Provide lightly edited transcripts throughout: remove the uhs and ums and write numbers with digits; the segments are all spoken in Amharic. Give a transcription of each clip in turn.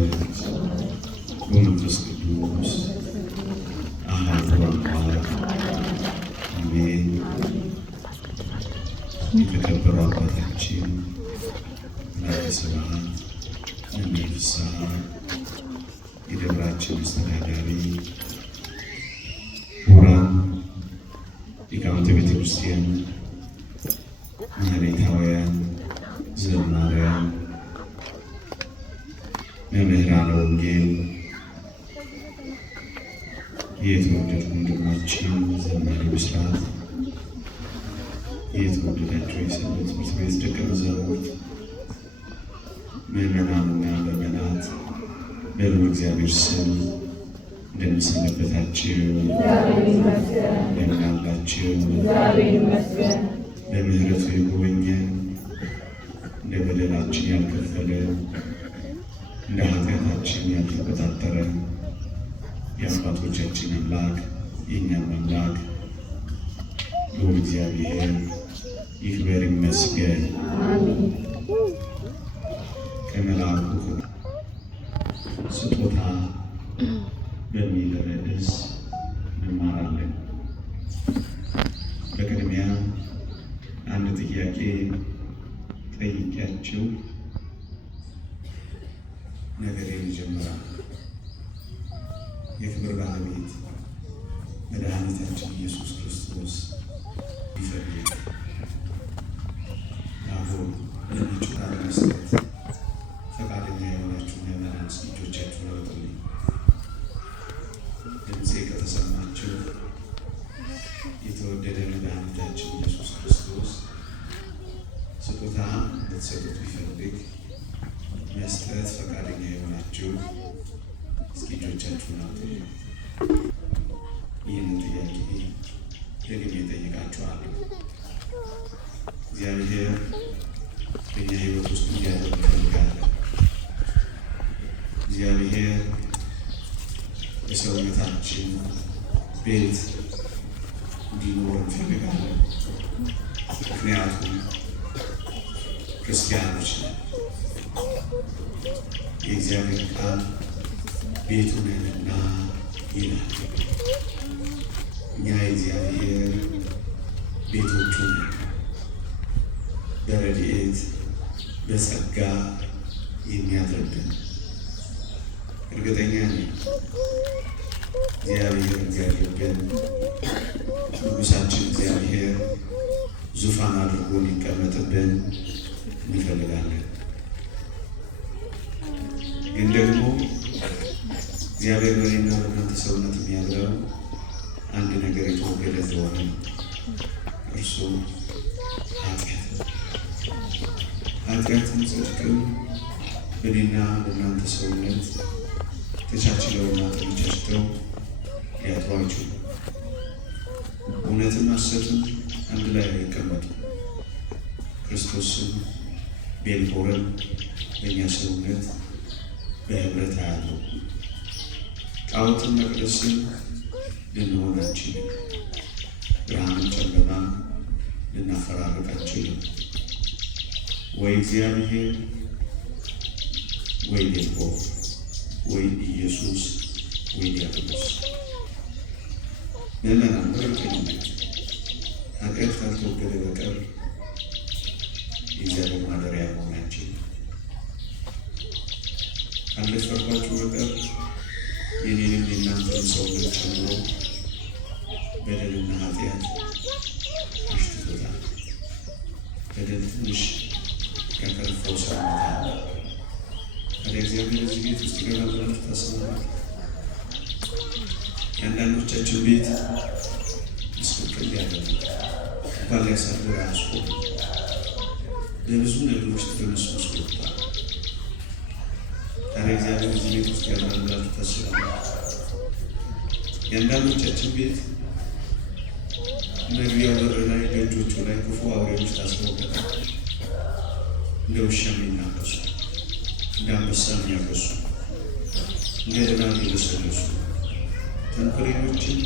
ወወልድ ወመንፈስ ቅዱስ አሐዱ አምላክ አሜን። የተከበሩ አባታችን መላከ ስብሐት መምህር ፍስሐ የደብራችን አስተዳዳሪ፣ ክቡራን ሊቃውንተ ቤተ ክርስቲያን፣ ማኅሌታውያን፣ ዘማሪያን፣ መምህራነ ወንጌል፣ የተወደዱ ወንድሞችን ዘማሪ ብስራት፣ የተወደዳችሁ የሰንበት ትምህርት ቤት ደቀ መዛሙርት፣ ምዕመናንና ምዕመናት በልዑል እግዚአብሔር ስም እንደምን ሰነበታችሁ? እንደምን አላችሁ? በምሕረቱ የጎበኘን እንደ በደላችን ያልከፈለን እንደ ኃጢአታችን ያልተቆጣጠረን የአባቶቻችን አምላክ የእኛም አምላክ ልዑል እግዚአብሔር ይክበር ይመስገን። ከመልአኩ ስጦታ በሚል ርዕስ እንማራለን። በቅድሚያ አንድ ጥያቄ ጠይቄያችሁ ነገሬን ይጀምራል። የክብር ባለቤት መድኃኒታችን ኢየሱስ ክርስቶስ ቢፈልግ አሁን ለልጁ መስጠት ፈቃደኛ የሆናችሁ ምዕመናን እጆቻችሁን አውጡልኝ። ድምፄ ከተሰማችሁ የተወደደ መድኃኒታችን ኢየሱስ ክርስቶስ ስጦታ እንድትሰጡት ቢፈልግ መስጠት ፈቃደኛ የሆናችሁ እስኪ እጆቻችሁን አውጡልኝ። ይህንን ጥያቄ ደግሜ እጠይቃችኋለሁ። እግዚአብሔር በእኛ ሕይወት ውስጥ እንዲያደርግ እንፈልጋለን። እግዚአብሔር የሰውነታችን ቤት እንዲኖር እንፈልጋለን። ምክንያቱም ክርስቲያኖች ነን። የእግዚአብሔር ቃል ቤቱ ነንና ይላል። እኛ የእግዚአብሔር ቤቶቹ ነን። በረድኤት በጸጋ የሚያድርብን እርግጠኛ ነኝ። እግዚአብሔር እንዲያድርብን ንጉሳችን እግዚአብሔር ዙፋን አድርጎ ሊቀመጥብን እንፈልጋለን። ግን ደግሞ እግዚአብሔር በእኔና በእናንተ ሰውነት የሚያድረው አንድ ነገር የተወገደ እንደሆነ እርሱም ኃጢአት ነው። ኃጢአትን ጽድቅም በእኔና በእናንተ ሰውነት ተቻችለውና ተመቻችተው ሊያጥሩ አይችሉም። እውነትም ሐሰትም አንድ ላይ አይቀመጡም። ክርስቶስም ቤልሆርን በእኛ ሰውነት በህብረት አያለው። ጣዖትን መቅደስን ልንሆን አንችልም። ብርሃንን ጨለማን ልናፈራርቅ አንችልም። ወይ እግዚአብሔር ወይ ቤልሆር ወይ ኢየሱስ ወይ ዲያብሎስ። ምዕመናን በእርግጠኝነት ኃጢአት ካልተወገደ በቀር የእግዚአብሔር ማደሪያ መሆናችን ካልደፈርኳችሁ በቀር የኔንም የእናንተን ሰውነት ጨምሮ በደልና ኃጢአት አሽትቶታል። በደል ትንሽ ያከረፋው ሰውነት አለ። ታዲያ እግዚአብሔር እዚህ ቤት ውስጥ ይገባል ብላችሁ ታስባላችሁ? የአንዳንዶቻችን ቤት ምስቅልቅል ያለ እንኳን ሊያሳድር አያስቆም። በብዙ ነገሮች ተመስመስ ወጥቷል። ታዲያ እግዚአብሔር እዚህ ቤት ውስጥ ያለ ብላችሁ ታስባላችሁ? የአንዳንዶቻችን ቤት መግቢያው በር ላይ ደጆቹ ላይ ክፉ አውሬዎች ታስረውበታል። እንደ ውሻ የሚናከሱ፣ እንደ አንበሳ የሚያገሱ፣ እንደ ድናን የለሰለሱ ተንኮለኞችን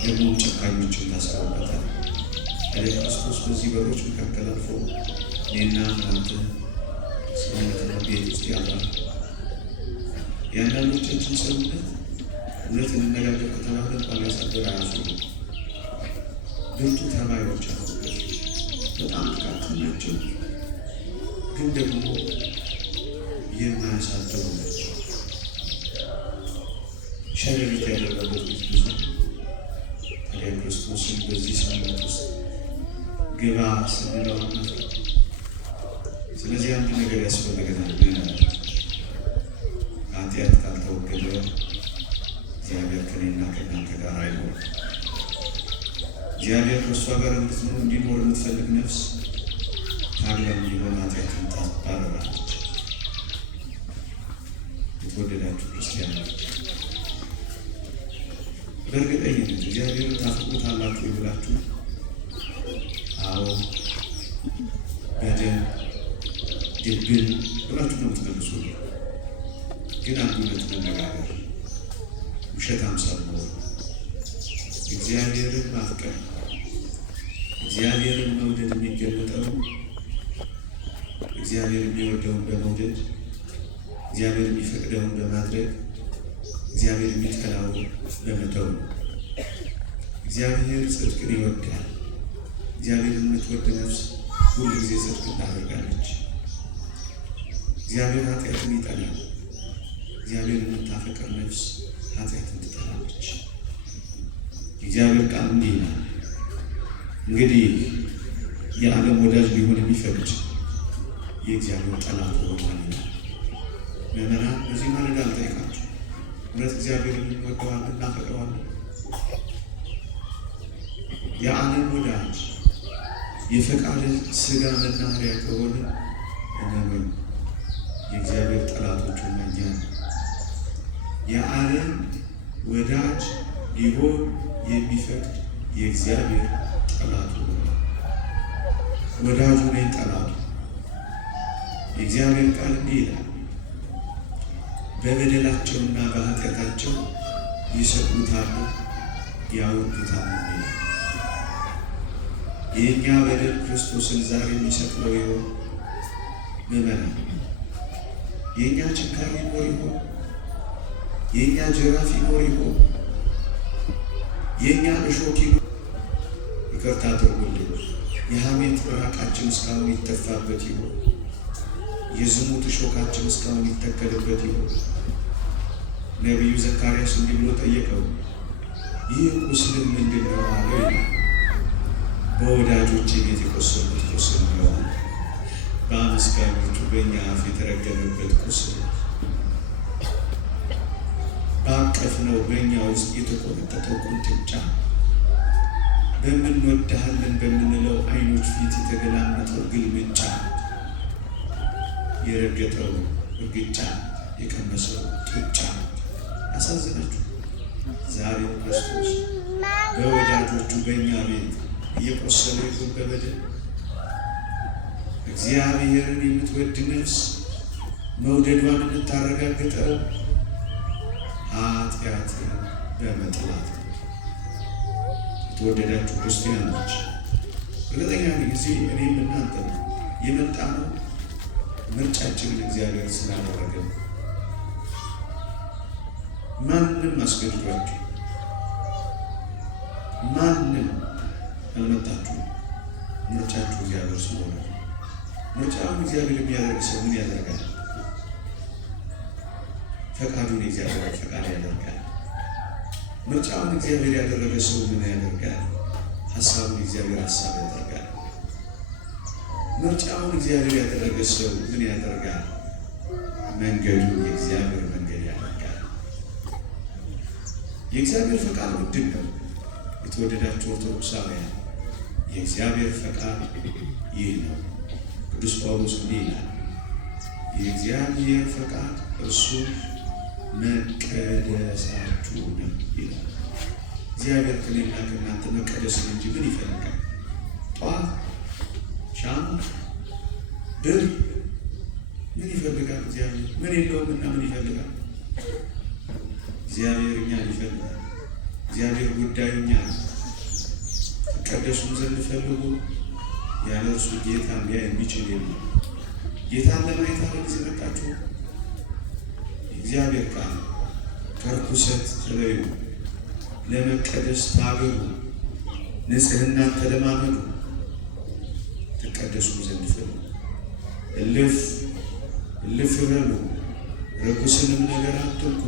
ደግሞ ጨካኞችን ታስረውበታል። ታዲያ ክርስቶስ በዚህ በሮች መካከል አልፎ እኔና እናንተ ሰውነትና ቤት ውስጥ ያለ የአንዳንዶቻችን ሰውነት እውነት እንነጋገር ከተባለ እንኳን ሊያሳድር አያስቡ ብርቱ ተባዮች አሉበት። በጣም ጥቃቅን ናቸው፣ ግን ደግሞ የማያሳድሩ ናቸው። ሸረሪት ያደረገበት ብዙ። ታዲያ ክርስቶስን በዚህ ሰውነት ውስጥ ግባ ስንለው ነበር። ስለዚህ አንድ ነገር ያስፈልገናል። ኃጢአት ካልተወገደ እግዚአብሔር ከእኔና ከእናንተ ጋር አይኖርም። እግዚአብሔር ከእሷ ጋር እንዲኖር የምትፈልግ ነፍስ ታግለም ሊሆን ኃጢአትን ታባረራለች። የተወደዳችሁ ክርስቲያኖች በእርግጠኝነት እግዚአብሔርን ታፈቅሩታላችሁ ይብላችሁ? አዎ በደንብ ድብን ብላችሁ ነው የምትመልሱ። ግን አንድ እውነት መነጋገር ውሸታም ሳልሆን እግዚአብሔርን ማፍቀር እግዚአብሔርን መውደድ የሚገለጠው እግዚአብሔር የሚወደውን በመውደድ እግዚአብሔር የሚፈቅደውን በማድረግ እግዚአብሔር የሚጠላውን በመተው ነው። እግዚአብሔር ጽድቅን ይወዳል። እግዚአብሔርን የምትወድ ነፍስ ሁሉ ጊዜ ጽድቅን ታደርጋለች። እግዚአብሔር ኃጢአትን ይጠላል። እግዚአብሔርን የምታፈቅር ነፍስ ኃጢአትን ትጠላለች። እግዚአብሔር ቃል እንዲህ ይላል፣ እንግዲህ የዓለም ወዳጅ ሊሆን የሚፈቅድ የእግዚአብሔር ጠላት ሆኗል ይላል። ምዕመናን በዚህ ማለዳ አልጠይቃችሁ፣ እውነት እግዚአብሔርን እንወደዋለን እናፈቅረዋለን? የዓለም ወዳጅ የፈቃድ ሥጋ መናኸሪያ ከሆነ እመኑኝ የእግዚአብሔር ጠላቶቹ እኛ ነን። የዓለም ወዳጅ ሊሆን የሚፈቅድ የእግዚአብሔር ጠላቱ ነው። ወዳጁ ነኝ ጠላቱ። የእግዚአብሔር ቃል እንዲህ ይላል፣ በበደላቸውና በኃጢአታቸው ይሰቅሉታል ያወግዙታል ይላል። የእኛ በደል ክርስቶስን ዛሬ የሚሰቅለው ይሆን? ምዕመናን የእኛ ችንካር ይኖር ይሆን? የእኛ ጅራፍ ይኖር ይሆን? የእኛ እሾክ ይኖር? ይቅርታ አድርጉልኝ፣ የሐሜት ምራቃችን እስካሁን ይተፋበት ይሆን? የዝሙት እሾካችን እስካሁን ይተከልበት ይሆን? ነቢዩ ዘካርያስ እንዲህ ብሎ ጠየቀው፣ ይህ ቁስል ምንድን ነው አለው ይላል። በወዳጆቼ ቤት የቆሰሉት ቁስል ነው። በአመስጋኞቹ በእኛ አፍ የተረገመበት ቁስል፣ ባቀፍነው በእኛ ውስጥ የተቆነጠጠው ቁንጥጫ፣ በምንወድሃለን በምንለው አይኖች ፊት የተገላመጠው ግልምጫ፣ የረገጠው እርግጫ፣ የቀመሰው ጡጫ አሳዘናችሁ። ዛሬ ክርስቶስ በወዳጆቹ በእኛ ቤት እየቆሰለ ይሁን በበደል። እግዚአብሔርን የምትወድ ነፍስ መውደዷን የምታረጋግጠው ኃጢአትን በመጥላት ነው። የተወደዳችሁ ክርስቲያኖች እርግጠኛ ጊዜ እኔም እናንተ የመጣ ነው ምርጫችንን እግዚአብሔር ስላደረገ ማንም አስገድዷችሁ ማንም አልመጣችሁ። ምርጫችሁ እግዚአብሔር ስለሆነ ምርጫውን እግዚአብሔር የሚያደርግ ሰው ምን ያደርጋል? ፈቃዱን እግዚአብሔር ፈቃድ ያደርጋል። ምርጫውን እግዚአብሔር ያደረገ ሰው ምን ያደርጋል? ሀሳቡን እግዚአብሔር ሀሳብ ያደርጋል። ምርጫውን እግዚአብሔር ያደረገ ሰው ምን ያደርጋል? መንገዱን የእግዚአብሔር መንገድ ያደርጋል። የእግዚአብሔር ፈቃድ ምንድን ነው? የተወደዳችሁ ኦርቶዶክሳውያን የእግዚአብሔር ፈቃድ ይህ ነው። ቅዱስ ጳውሎስ እንዲህ ይላል፣ የእግዚአብሔር ፈቃድ እርሱ መቀደሳችሁ ነው ይላል። እግዚአብሔር ከእኔና ከእናንተ መቀደስን እንጂ ምን ይፈልጋል? ጧፍ፣ ሻማ፣ ብር ምን ይፈልጋል? እግዚአብሔር ምን የለውምና ምን ይፈልጋል? እግዚአብሔር እኛን ይፈልጋል። እግዚአብሔር ጉዳዩ እኛ ነው። ትቀደሱም ዘንድ ፈልጉ፣ ያለ እርሱ ጌታ ሊያይ የሚችል የለም። ጌታን ለማየት አለ ጊዜ መጣችሁ። እግዚአብሔር ቃል ከርኩሰት ተለዩ፣ ለመቀደስ ታገሉ፣ ንጽሕናን ተለማመዱ፣ ትቀደሱ ዘንድ ፈልጉ። እልፍ በሉ፣ ርኩስንም ነገር አትንኩ፣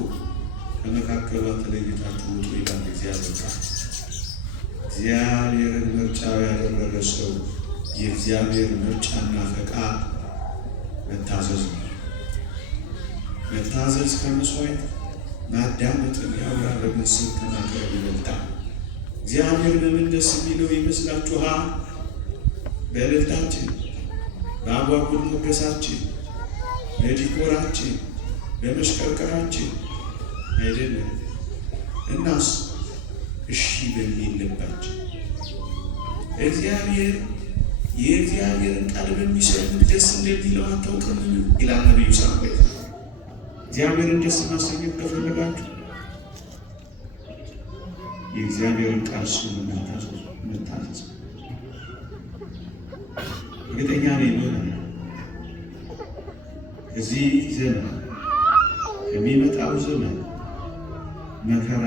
ከመካከሏ ተለይታችሁ ውጡ ይላል እግዚአብሔር ቃል። እግዚአብሔርን ምርጫው ያደረገ ሰው የእግዚአብሔር ምርጫና ፈቃድ መታዘዝ ነው። መታዘዝ ከመስዋዕት ማዳመጥን ያውራ በምስል ከማቅረብ ይበልጣል። እግዚአብሔር ለምን ደስ የሚለው ይመስላችኋል? በእልልታችን፣ በአጓጉል ሞገሳችን፣ በዲኮራችን፣ በመሽቀርቀራችን አይደለም። እናስ እሺ በሚል ልባችን እግዚአብሔር የእግዚአብሔርን ቃል በሚሰሙት ደስ እንደሚለው አታውቅምን? ይላል ነቢዩ ሳሙኤል። እግዚአብሔርን ደስ ማሰኘት ከፈለጋችሁ የእግዚአብሔርን ቃል ስሙ፣ መታዘዝ። እርግጠኛ ነኝ ከዚህ ዘመን ከሚመጣው ዘመን መከራ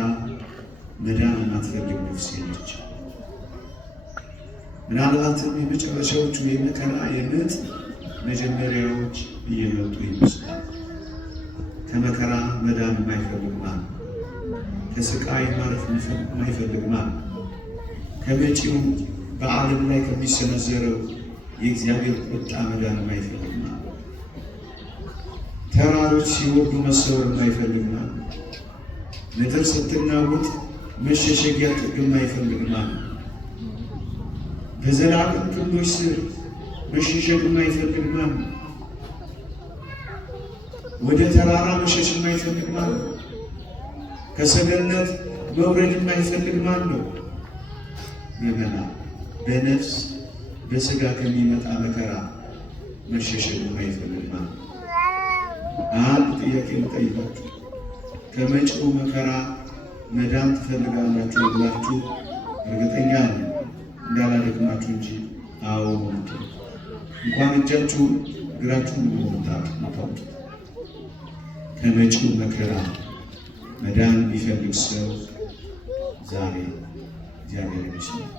መዳን የማትፈልግ ነፍስ የለች። ምናልባትም የመጨረሻዎቹ የመከራ የምጥ መጀመሪያዎች እየመጡ ይመስላል። ከመከራ መዳን የማይፈልግ ማን? ከስቃይ ማረፍ የማይፈልግ ማን? ከመጪው በዓለም ላይ ከሚሰነዘረው የእግዚአብሔር ቁጣ መዳን የማይፈልግ ማን? ተራሮች ሲወርዱ መሰወር የማይፈልግ ማን? ምድር ስትናወጥ መሸሸጊያ ጥግ የማይፈልግ ማን? በዘላለም ክንዶች ስር መሸሸግ የማይፈልግ ማን? ወደ ተራራ መሸሽ የማይፈልግ ማን? ከሰገነት መውረድ የማይፈልግ ማን ነው? ምዕመናን፣ በነፍስ በሥጋ ከሚመጣ መከራ መሸሸግ የማይፈልግ ማን? አንድ ጥያቄ ልጠይቃችሁ። ከመጪው መከራ መዳን ትፈልጋላችሁ ብላችሁ እርግጠኛ ነኝ እንዳላደክማችሁ እንጂ አዎ ሞቱ እንኳን እጃችሁን እግራችሁን ታውቁ። ከመጪው መከራ መዳን የሚፈልግ ሰው ዛሬ እግዚአብሔር ይመስላል።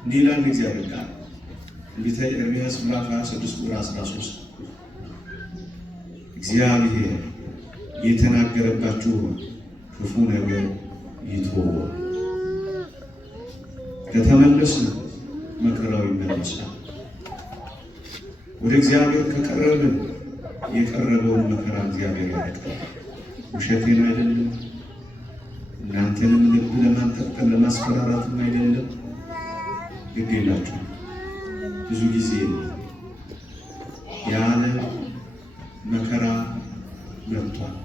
እንዲህ ይላል እግዚአብሔር ቃል ትንቢተ ኤርምያስ ምዕራፍ 26 ቁጥር 13 እግዚአብሔር የተናገረባችሁ ክፉ ነገር ይተው፣ ከተመለስን መከራው ይመለሳል። ወደ እግዚአብሔር ከቀረብን የቀረበውን መከራ እግዚአብሔር ያደርጋል። ውሸቴን አይደለም፣ እናንተንም ልብ ለማንጠልጠል ለማስፈራራትም አይደለም። ግድ የላችሁ ብዙ ጊዜ ያለ መከራ መጥቷል።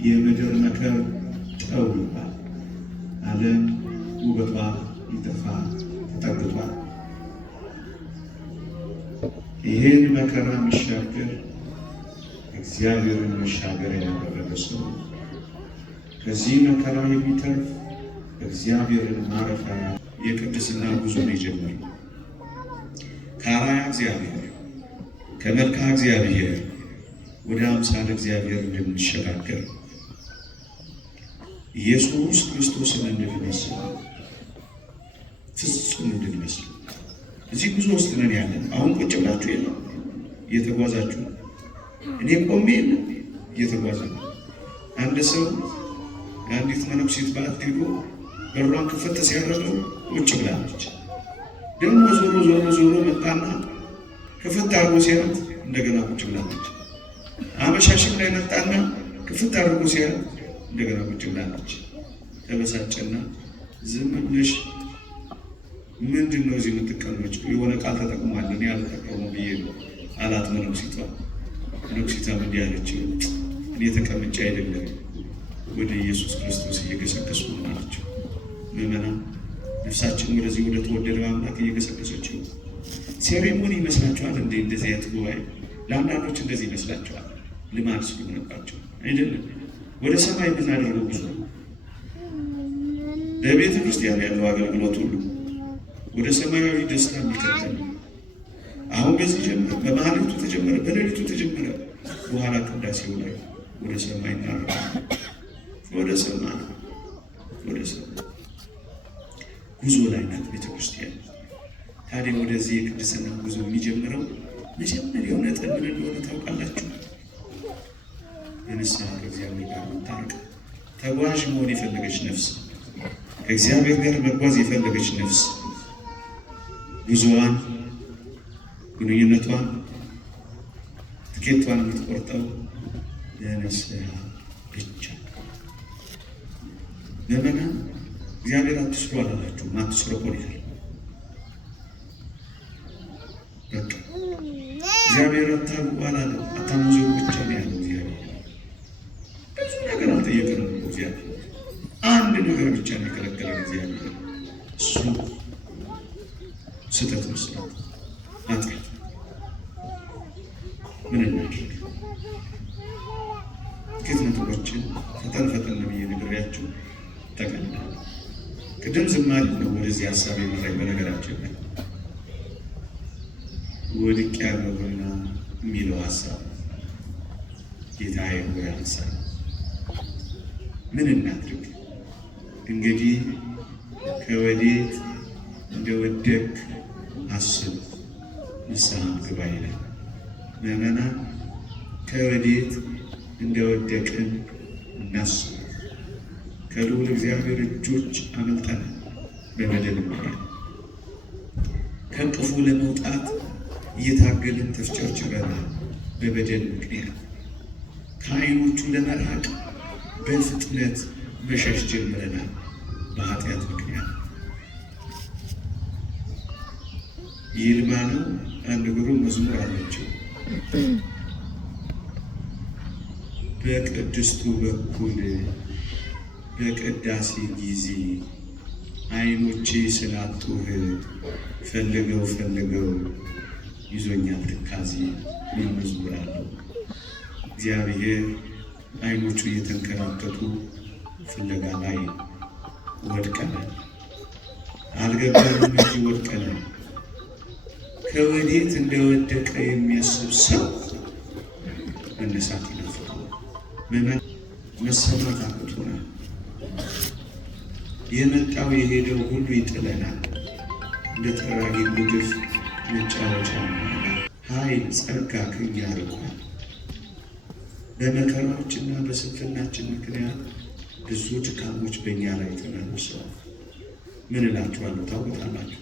የምድር መከር ጠውልጓል። ዓለም ውበቷ ሊጠፋ ተጠግቷል። ይህን መከራ መሻገር እግዚአብሔርን መሻገር ያደረገ ሰው ከዚህ መከራ የሚተርፍ እግዚአብሔርን ማረፊያ የቅድስና ጉዞ ነው የጀመረው። ከአርአያ እግዚአብሔር ከመልክዓ እግዚአብሔር ወደ አምሳለ እግዚአብሔር እንድንሸጋገር ኢየሱስ ክርስቶስን እንድንመስል ፍጹም እንድንመስል እዚህ ጉዞ ውስጥ ነን ያለን። አሁን ቁጭ ብላችሁ የለም እየተጓዛችሁ፣ እኔ ቆሜ የለም እየተጓዘ ነው። አንድ ሰው የአንዲት መነኩሴት በዓት ሄዶ በሯን ክፈት ሲያደርገው ቁጭ ብላለች። ደግሞ ዞሮ መጣና ክፍት አድርጎ ሲያት እንደገና ቁጭ ብላለች። አመሻሽም ላይ መጣና ክፍት አድርጎ ሲያት እንደገና ቁጭ ብላለች። ተበሳጨና ዝም ብለሽ ምንድን ነው እዚህ የምትቀመጪው? የሆነ ቃል ተጠቅሟል እኔ አልተጠቀሙም ብዬ ነው አላት መነኩሲቷ። መነኩሲቷም እንዲህ አለችው፣ እኔ ተቀምጬ አይደለም ወደ ኢየሱስ ክርስቶስ እየገሰገስኩ ነው አለችው። ምዕመናን፣ ነፍሳችን ወደዚህ ወደ ተወደደው አምላክ እየገሰገሰችው ሴሬሞኒ ይመስላችኋል እንዴ? እንደዚህ አይነት ጉባኤ ለአንዳንዶች እንደዚህ ይመስላችኋል፣ ልማድ ስለሆነባቸው አይደለም። ወደ ሰማይ የምናደርገው ጉዞ በቤተ ክርስቲያን ያለው አገልግሎት ሁሉ ወደ ሰማያዊ ደስታ የሚከተል አሁን በዚህ ጀመረ፣ በማህሌቱ ተጀመረ፣ በሌሊቱ ተጀመረ፣ በኋላ ቅዳሴው ላይ ወደ ሰማይ እናርጋለን። ወደ ሰማይ ጉዞ ላይ ናት ቤተክርስቲያን። ታዲያ ወደዚህ የቅድስና ጉዞ የሚጀምረው መጀመሪያው ነጥብ ምን እንደሆነ ታውቃላችሁ? በንስሐ ከእግዚአብሔር ጋር መታረቅ። ተጓዥ መሆን የፈለገች ነፍስ፣ ከእግዚአብሔር ጋር መጓዝ የፈለገች ነፍስ ጉዞዋን፣ ግንኙነቷን፣ ትኬቷን የምትቆርጠው ለንስሐ ብቻ። ምዕመናን እግዚአብሔር አትስሩ አላላችሁም? አትስሩ እኮ ይላል። በቃ እግዚአብሔር አታግቡ አላለም። አታመንዝሩ ብቻ ነው ያለው እግዚአብሔር። ብዙ ነገር አልጠየቀንም እግዚአብሔር። አንድ ነገር ብቻ ነው የከለከለን እግዚአብሔር። እሱ ስህተት መስራት፣ ኃጢአት። ምን እናድርግ? ጥቂት ነጥቦችን ፈጠን ብዬ ነግሬያችሁ ተቀምጣለሁ። ቅድም ዝማሬ ነው ወደዚህ ሀሳብ የመራኝ። በነገራችን ላይ ወድቅ ያለውና የሚለው ሀሳብ ጌታዬ ሆይ አንሳኝ። ምን እናድርግ እንግዲህ? ከወዴት እንደወደቅ አስብ፣ ንስሐ ግባ ይላል። ምዕመናን ከወዴት እንደወደቅን እናስብ። ከልዑል እግዚአብሔር እጆች አመልጠናል በበደል ምክንያት። ከእንቅፉ ለመውጣት እየታገልን ተፍጨርጭረናል በበደል ምክንያት። ከዓይኖቹ ለመራቅ በፍጥነት መሸሽ ጀምረናል በኃጢአት ምክንያት። ይልማ ነው አንድ ግሩም መዝሙር አለችው። በቅድስቱ በኩል በቅዳሴ ጊዜ ዓይኖቼ ስላጡህ ፈልገው ይዞኛል ትካዜ የሚል መዝሙር አለው። እግዚአብሔር ዓይኖቹ እየተንከራተቱ ፍለጋ ላይ ወድቀናል። አልገባንም እንጂ ወድቀናል። ከወዴት እንደወደቀ የሚያስብ ሰው መነሳት ይናፍቀዋል። መሰማት አቅቶናል። የመጣው የሄደው ሁሉ ይጥለናል። እንደ ጠራጊ ጉድፍ መጫወቻ ኃይል ጸጋ ከኛ ርቋል። በመከራዎችና በስንፍናችን ምክንያት ብዙ ድካሞች በእኛ ላይ ተመልሰዋል። ምን እላችኋለሁ ታውቁታላችሁ?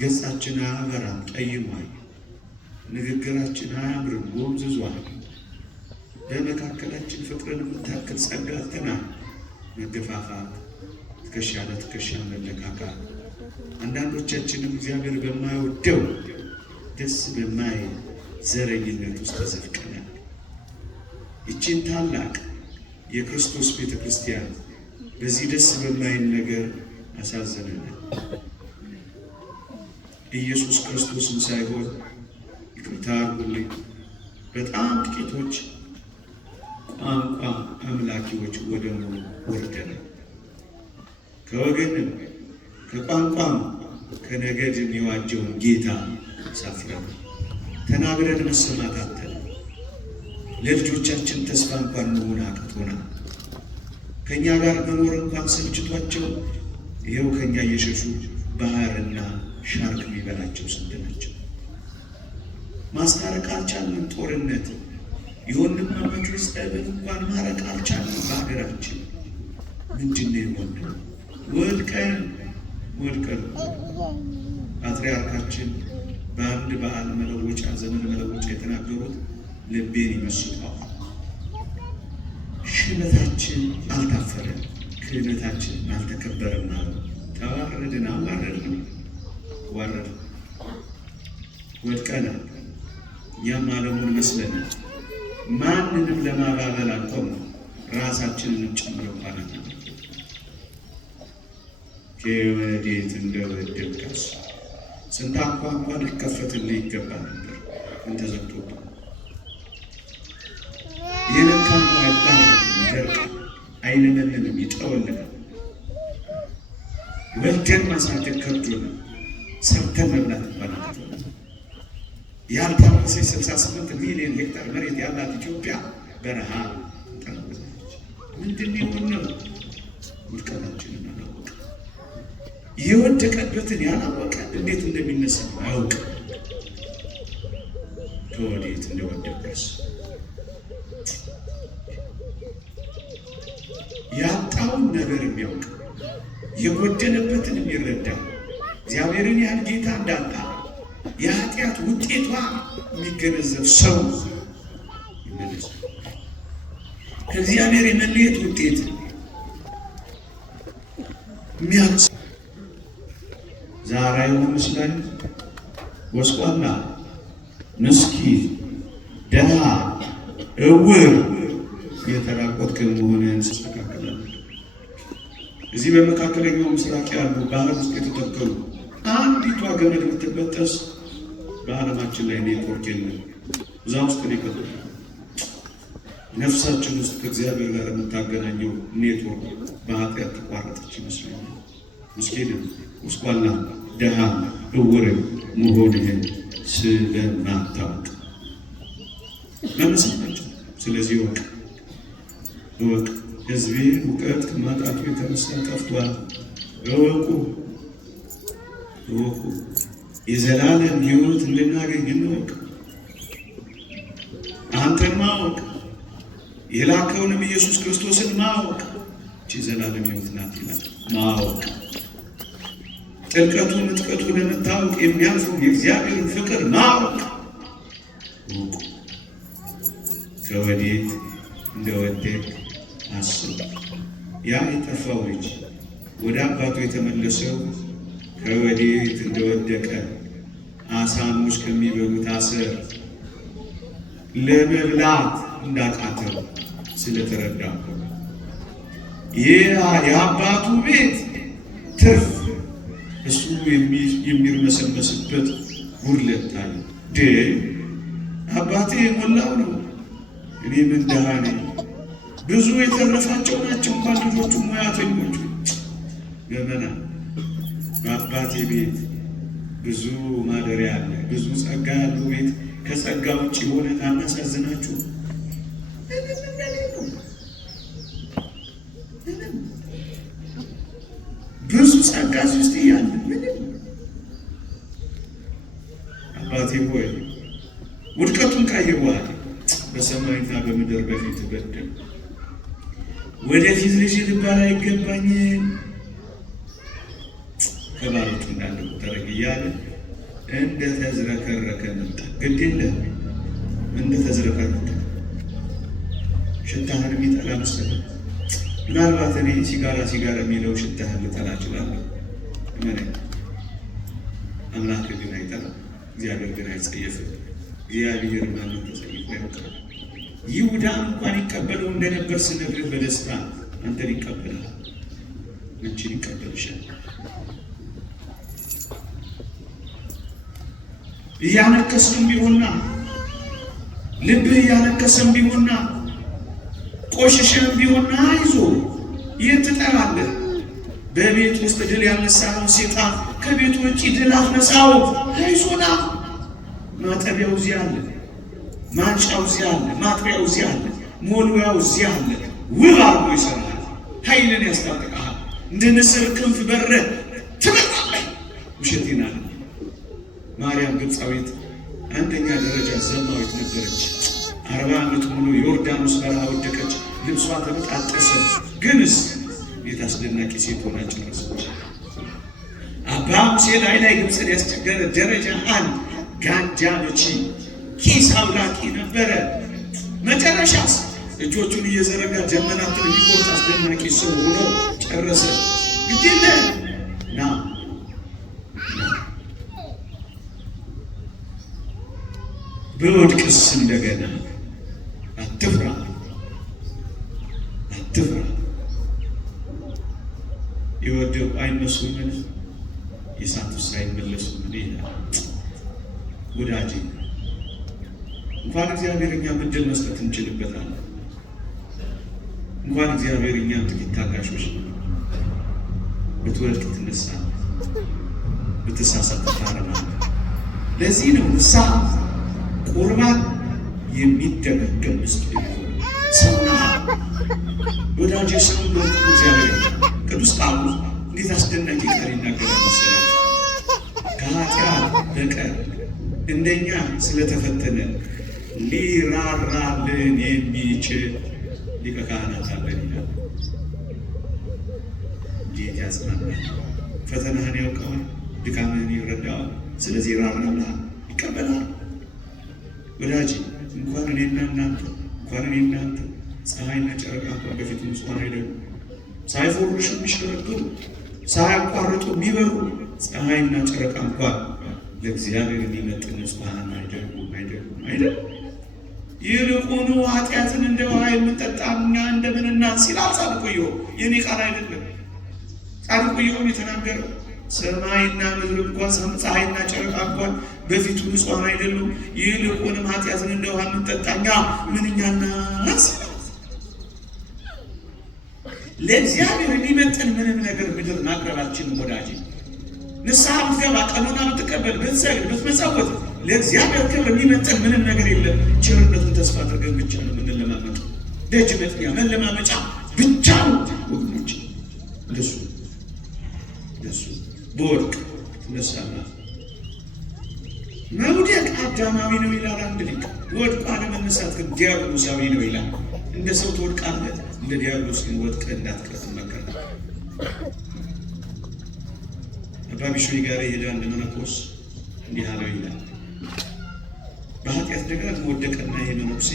ገጻችን አያበራም ጠይሟል። ንግግራችን አያምርም ጎምዝዟል። በመካከላችን ፍቅርን የምታክል ጸጋ አጥተናል። መገፋፋት፣ ትከሻ ለትከሻ መለካካት፣ አንዳንዶቻችንም እግዚአብሔር በማይወደው ደስ በማይል ዘረኝነት ውስጥ ተዘፍቀናል። ይችን ታላቅ የክርስቶስ ቤተ ክርስቲያን በዚህ ደስ በማይል ነገር አሳዘነናል። ኢየሱስ ክርስቶስን ሳይሆን ይቅርታ አድርጉልኝ፣ በጣም ጥቂቶች ቋንቋ አምላኪዎች ወደ መሆን ወርደናል። ከወገንም ከቋንቋም ከነገድም የዋጀውን ጌታ ሳፍረን ተናግረን መሰማት አጥተን ለልጆቻችን ተስፋ እንኳን መሆን አቅቶናል። ከእኛ ጋር መኖር እንኳን ሰልችቷቸው ይኸው ከእኛ እየሸሹ ባህርና ሻርክ የሚበላቸው ስንት ናቸው። ማስታረቅ አልቻልንም። ጦርነት የወንድማማቾች ጸብን እንኳን ማረቅ አልቻልንም። በሀገራችን ምንድን ነው የሆነው? ወድቀን ፓትርያርካችን በአንድ በዓል መለወጫ ዘመን መለወጫ የተናገሩት ልቤን ይመስጠዋል። ሽበታችን አልታፈረም፣ ክህደታችን አልተከበረም ማለት ተዋረድን፣ አዋረድን፣ ወድቀናል። እኛም ዓለሙን መስለናል። ማንንም ለማባበል አልቆምንም፣ ራሳችንን ጨምረው ማለት ነው። ከወዴት እንደወደቅስ ስንታንኳ እንኳን ሊከፈትልህ ይገባ ነበር፣ ግን ተዘግቶብን የነካን አይባልም፣ ይደርቅ አይለመልንም፣ ይጠወልናል። ወልደን ማሳደግ ከብዶናል። ሰርተን መብላት እንኳን አቅቶናል። ያልታረሰች 68 ሚሊዮን ሄክታር መሬት ያላት ኢትዮጵያ በረሃ ተረበች። ምንድን የሆነው? ውድቀታችንን አላወቀ። የወደቀበትን ያላወቀ እንዴት እንደሚነሳ አያውቅ። ከወዴት እንደወደቀስ ያጣውን ነገር የሚያውቅ የጎደለበትን የሚረዳ እግዚአብሔርን ያህል ጌታ እንዳጣ የኃጢአት ውጤቷ የሚገነዘብ ሰው ይመለስ። ከእግዚአብሔር የመለየት ውጤት የሚያንስ ዛሬው ምስለን ጎስቋላ፣ ምስኪን፣ ደሃ፣ እውር የተራቆትክ መሆንህን ተስተካከለ። እዚህ በመካከለኛው ምስራቅ ያሉ ባህር ውስጥ የተተከሉ አንዲቷ ገመድ የምትበጠስ በዓለማችን ላይ ኔትወርክ የለም። እዛ ውስጥ ነው የቀጠለ ነፍሳችን ውስጥ ከእግዚአብሔር ጋር የምታገናኘው ኔትወርክ በኃጢአት ተቋረጠች ይመስለኛል። ምስኪን፣ ጎስቋላ፣ ደሃ፣ እውር መሆንህን ስለማታውቅ ለምሳቸው። ስለዚህ እወቅ። ሕዝቤ እውቀት ከማጣቱ የተነሳ ጠፍቷል። እወቁ። የዘላለም ሕይወት እንድናገኝ እንወቅ። አንተን ማወቅ፣ የላከውንም ኢየሱስ ክርስቶስን ማወቅ እቺ ዘላለም ሕይወት ናት ይላል። ማወቅ ጥልቀቱን ምጥቀቱን ለመታወቅ የሚያልፈው የእግዚአብሔርን ፍቅር ማወቅ። እወቁ። ከወዴት እንደወደቅ አስብ። ያ የጠፋው ልጅ ወደ አባቱ የተመለሰው ከወዴት እንደወደቀ አሳሞች ከሚበሉት አሰር ለመብላት እንዳቃተው ስለተረዳ የአባቱ ቤት ትርፍ እሱ የሚርመሰመስበት ጉድለት ታየ። አባቴ የሞላው ነው፣ እኔ ምን ደሃ ነኝ። ብዙ የተረፋቸው ናቸው እንኳን ልጆቹ ሙያተኞቹ። ገመና በአባቴ ቤት ብዙ ማደሪያ አለ፣ ብዙ ጸጋ ያለው ቤት ከጸጋ ውጭ የሆነ አናሳዝናችሁ። ብዙ ጸጋ ውስጥ እያለ ምንም አባቴ ሆይ ውድቀቱን ካየሁ በኋላ በሰማይና በምድር በፊት በደል ወደፊት ልጅ ልባል አይገባኝም። ከባሮቹ እንዳለ ተረግ እያለ እንደ ተዝረከረከ መጣ። ግድ የለም እንደ ተዝረከረከ ሽታህን የሚጠላ መሰለህ። ምናልባት እኔ ሲጋራ የሚለው ሽታህን ልጠላ እችላለሁ። አምላክ ግን አይጠላም፣ እግዚአብሔር ግን አይጸየፍም። እግዚአብሔር ማንም ተጸይፎ ያውቃል። ይሁዳ እንኳን ይቀበለው እንደነበር ስነግርህ በደስታ አንተን ይቀበላል። አንቺን ይቀበልሻል። እያነከስም ቢሆንና ልብህ እያነከሰም ቢሆንና ቆሽሽም ቢሆንና አይዞ የት ትጠራለህ? በቤት ውስጥ ድል ያልነሳውን ሰይጣን ከቤቱ ውጭ ድል አትነሳው። አይዞና ማጠቢያው እዚህ አለ፣ ማንጫው እዚህ አለ፣ ማጥቢያው እዚህ አለ፣ ሞልያው እዚህ አለ። ውብ አድርጎ ይሰራል፣ ኃይልን ያስታጥቃል። እንደ ንስር ክንፍ በረህ ትበራለህ። ውሸቴን አለ ማርያም ግብፃዊት አንደኛ ደረጃ ዘማዊት ነበረች። 40 ዓመት ሙሉ ዮርዳኖስ በረሃ ወደቀች፣ ልብሷ ተበጣጠሰ። ግንስ ቤት አስደናቂ ሴት ሆና ጨረሰች። አባ ሙሴ ላይ ግብፅን ያስቸገረ ደረጃ 1 ጋንጃ መቺ ኪስ አውላቂ ነበረ። መጨረሻስ እጆቹን እየዘረጋ ደመናትን የሚቆርጥ አስደናቂ ሰው ሆኖ ጨረሰ። ግዴለ ና በወድቅስ እንደገና አትፍራ፣ አትፍራ። የወደቁ አይነሱምን? የሳቱስ አይመለሱምን? ይላል ወዳጄ። እንኳን እግዚአብሔር እኛም እድል መስጠት እንችልበታለን። እንኳን እግዚአብሔር እኛም ጥቂት ታጋሾች ነው። ብትወድቅ ትነሳለህ፣ ብትሳሳት ታረማለህ። ለዚህ ነው ንስሐ ቁርባን የሚደጋገም ምስጢር ሰውና ወዳጄ ሰው እግዚአብሔር ቅዱስ ጳውሎስ እንዴት አስደናቂ ቃል ይናገራል መሰላችሁ? ከኃጢአት በቀር እንደኛ ስለተፈተነ ሊራራልን የሚችል ሊቀ ካህናት አለን ይላል። እንዴት ያጽናናል! ፈተናህን ያውቀዋል፣ ድካምህን ይረዳዋል። ስለዚህ ይራራልሃል፣ ይቀበላል። ወዳጅ እንኳን እኔና እናንተ ፀሐይና ጨረቃ እንኳን በፊቱ ንጹሐን አይደሉም። ሳይፎርሹ የሚሽከረከሩ ሳያቋርጡ የሚበሩ ፀሐይና ጨረቃ እንኳን ለእግዚአብሔር የሚመጥን ንጹሐን አይደሉም። ይልቁኑ ኃጢአትን እንደ ውሃ የምንጠጣ እኛ እንደምን እናንስ ይላል ጻድቁ ኢዮብ። የኔ ቃል አይደለም። ጻድቁ ኢዮብ የተናገረው ሰማይና ምድር እንኳን ፀሐይና ጨረቃ እንኳን በፊቱ ንጹሐን አይደሉም። ይልቁንም ኃጢአትን እንደ ውሃ የምንጠጣ እኛ ምንኛ እናንስ። ለእግዚአብሔር የሚመጥን ምንም ነገር ምድር ማቅረባችንም ወዳጅ ንስሐ ብትገባ ቀኖና ብትቀበል ብትሰግድ ብትመጸወት ለእግዚአብሔር ክብር የሚመጥን ምንም ነገር የለም። ቸርነቱን ተስፋ አድርገን ብቻ ነው የምንለማመጠው። ደጅ መጥኛ መለማመጫ ብቻ ነው ወገኖች። እንደሱ በወድቅ ትነሳና መውደቅ አዳማዊ ነው ይላል አንድ ሊቅ። ወድቆ አለመነሳት ግን ዲያብሎሳዊ ነው ይላል። እንደ ሰው ትወድቃለህ፣ እንደ ዲያብሎስ ግን ወድቀህ እንዳትቀር ትመከራለህ። አባ ቢሾይ ጋር የሄደ አንድ መነኮስ እንዲህ አለው ይላል። በኃጢአት ደጋግሞ ወደቀና ይሄ መነኩሴ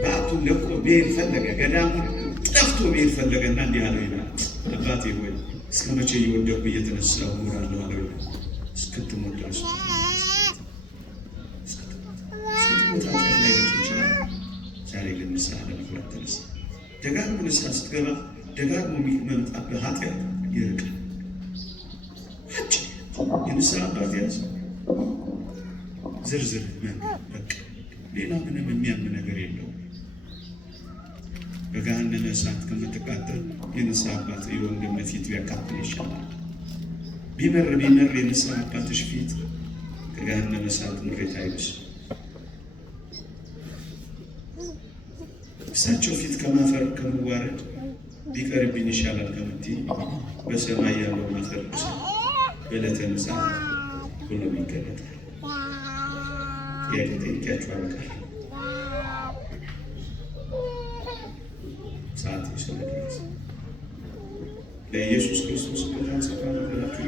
በአቱን ለቆ መሄድ ፈለገ፣ ገዳሙን ጠፍቶ መሄድ ፈለገና እንዲህ አለው ይላል። አባቴ ሆይ እስከ መቼ እየወደቅኩ እየተነሳሁ እኖራለሁ አለው ይላል። እስክትሞት ድረስ ዛሬ ግን ንስሐ ለመግባት ተነሳ። ደጋግሞ ንስሐ ስትገባ ደጋግሞ የሚመጣብህ ኃጢአት ይርቃል። የንስሐ አባት ያዝ ዝርዝር በቃ ሌላ ምንም የሚያም ነገር የለውም። በገሃነመ እሳት ከምትቃጠል የንስሐ አባት የወንድምህ ፊት ቢያቃጥል ይሻላል። ቢመር የንስሐ አባትሽ ፊት ከገሃነመ እሳት ምሬት አይብስም። እሳቸው ፊት ከማፈር ከመዋረድ ቢቀርብኝ ይሻላል ከምትይ በሰማይ ያለው ማፈር በዕለተ ምጽአት ሁሉም ይገለጣል። ጠይቄያችሁ አበቃለሁ። ሰዓት ስለደረሰ ለኢየሱስ ክርስቶስ ስጦታን ሰጥቷል ብላችሁ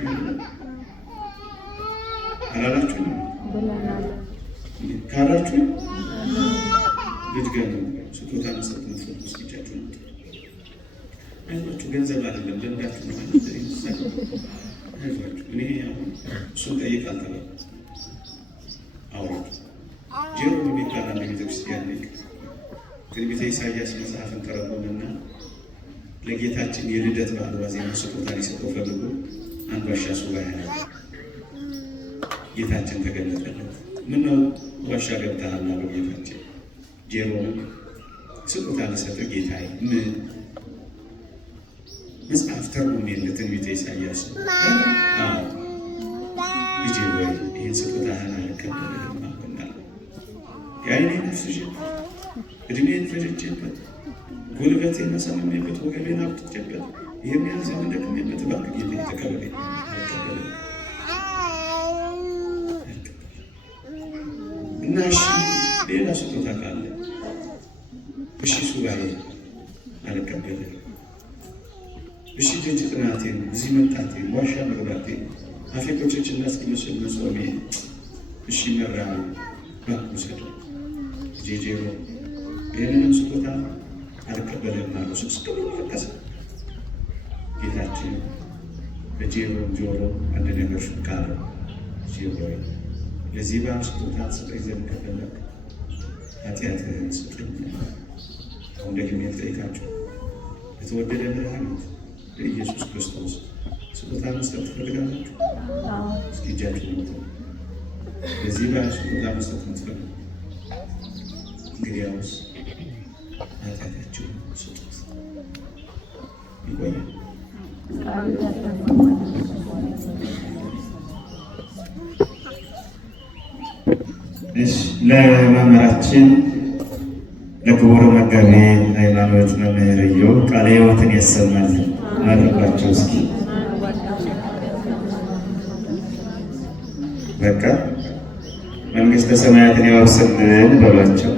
አላላችሁ? ካላችሁ ልትገኑ ስጦታ መስጠት የምትፈልጉ እስኪቻችሁ ነው። አይዟችሁ፣ ገንዘብ አይደለም ለምዳችሁ ነው ማለት አይዟችሁ። እኔ አሁን እሱን ጠይቅ አልተባለ አውራችሁ ጀሮ የሚባል አንድ ቤተክርስቲያን ሊቅ ትንቢተ ኢሳያስ መጽሐፍን ተረጎመና ለጌታችን የልደት በዓል ዋዜማ ስጦታ ሊሰጠው ፈልጎ አንድ ዋሻ ሱባኤ ያለ ጌታችን ተገለጠለት። ምነው ዋሻ ገብተሃል አለው ጌታችን። ጀሮም ስጦታ ልሰጥህ ጌታዬ። ምን? መጽሐፍ ተርጉሜለት ትንቢተ ኢሳያስ። ልጄ ወይ ይህን ስጦታህን አልቀበልህም አሁናል። የዓይኔን ፍጅበት፣ እድሜን ፈጅቼበት፣ ጉልበቴን መሰመሜበት፣ ወገቤን አብጥቼበት፣ ይህን ያህል ዘመን ደክሜበት፣ እባክህ ጌታዬ ተቀበለኝ። አልቀበልህም እና እሺ ሌላ ስጦታ ካለ እሺ ሱባኤ አልቀበልህም። እሺ ደጅ ጥናቴን፣ እዚህ መምጣቴን፣ ዋሻ መግባቴን፣ አፌ ቆጨችና እስኪመስል መጾሜን እሺ መራሜ እባክህ ውሰድ። ጄሮ ይህንንም ስጦታ አልቀበልህም አለው። ስቅስቅ ብሎ ለቀሰ። ጌታችን በጄሮ ጆሮ አንድ ነገር ሹክ አለው። ጄሮ ለዚህ በዓል ስጦታ ስጠኝ ዘንድ ከፈለግ ኃጢአትህን ስጠኝ። አሁን ደግሜ ልጠይቃችሁ፣ የተወደደ መድኃኒት ለኢየሱስ ክርስቶስ ስጦታ መስጠት ትፈልጋላችሁ? እስኪ እጃችሁ ነው። ለዚህ በዓል ስጦታ መስጠት የምትፈልጉ እንግዲያውስ ኃጢአታችሁን ስጡት። ይቆያል። ለመምህራችን ለክቡር መጋቤ ሃይማኖት መምህር ኢዮብ ቃለ ሕይወትን ያሰማልን። ማድረጓቸው እስኪ በቃ መንግሥተ ሰማያትን ያወርስልን በሏቸው።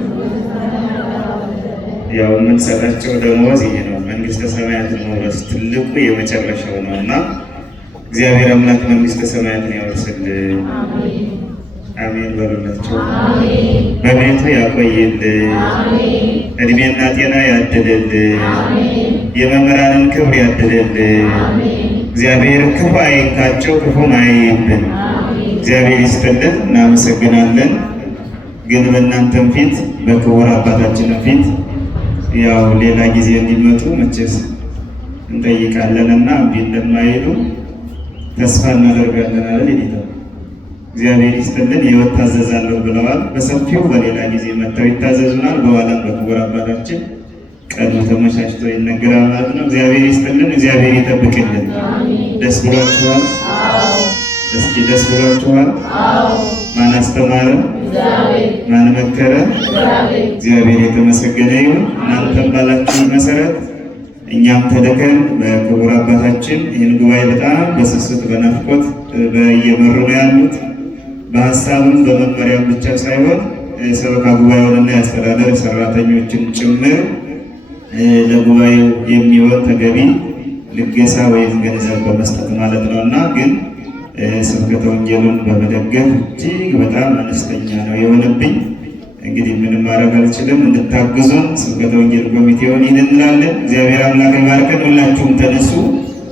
ያው የምንሰጣቸው ደሞዝ ይሄ ነው። መንግሥተ ሰማያትን መውረስ ትልቁ የመጨረሻው ነው እና እግዚአብሔር አምላክ መንግሥተ ሰማያትን ያወርስልን። አሜን በሉላቸው። በቤቱ ያቆይልን፣ እድሜና ጤና ያድልልን፣ የመምህራንን ክብር ያድልልን። እግዚአብሔር ክፉ አይንካቸው፣ ክፉም አይይብን። እግዚአብሔር ይስጥልን። እናመሰግናለን። ግን በእናንተም ፊት በክቡር አባታችንም ፊት ያው ሌላ ጊዜ እንዲመጡ መቼስ እንጠይቃለን እና እምቢ እንደማይሉ ተስፋ እናደርጋለን አለ ሌሊታ። እግዚአብሔር ይስጥልን። ሕይወት ታዘዛለሁ ብለዋል። በሰፊው በሌላ ጊዜ መጥተው ይታዘዙናል። በኋላም በክቡር አባታችን ቀኑ ተመቻችቶ ይነገራል ማለት ነው። እግዚአብሔር ይስጥልን። እግዚአብሔር ይጠብቅልን። ደስ ብሏችኋል? እስኪ ደስ ብሏችኋል? ማን አስተማረ? ማን መከረ? እግዚአብሔር የተመሰገነ ይሁን። እናንተም ባላችሁ መሰረት እኛም ተደከም በክቡር አባታችን ይህን ጉባኤ በጣም በስስት በናፍቆት እየመሩ ነው ያሉት። በሀሳብም በመመሪያም ብቻ ሳይሆን ሰበካ ጉባኤውንና የአስተዳደር ሰራተኞችን ጭምር ለጉባኤው የሚሆን ተገቢ ልገሳ ወይም ገንዘብ በመስጠት ማለት ነው እና ግን ስብከተ ወንጌሉን በመደገፍ እጅግ በጣም አነስተኛ ነው የሆነብኝ። እንግዲህ ምንም ማድረግ አልችልም። እንድታግዙን ስብከተ ወንጌል ኮሚቴውን ይህን እንላለን። እግዚአብሔር አምላክ ይባርከን። ሁላችሁም ተነሱ።